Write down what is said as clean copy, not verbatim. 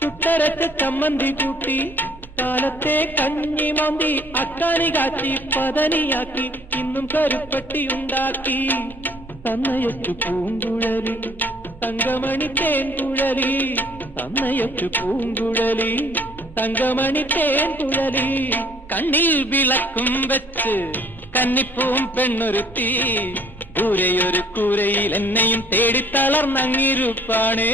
ചുട്ടരച്ച് ചമ്മന്തി കൂട്ടി കാലത്തെ കഞ്ഞി മാന്തി അക്കാനി കാച്ചി പതനിയാക്കി ഇന്നും കരുപ്പട്ടി ഉണ്ടാക്കി തന്നയച്ചു പൂങ്കുഴലി തങ്കമണി തേൻകുഴലി തന്നയച്ചു പൂങ്കുഴലി തങ്കമണി തേൻകുഴലി കണ്ണിൽ വിളക്കും വെച്ച് കന്നിപ്പൂം പെണ്ണൊരുത്തി ദൂരെയൊരു കൂരയിൽ എന്നെയും തേടി തളർന്നങ്ങിരുപ്പാണേ.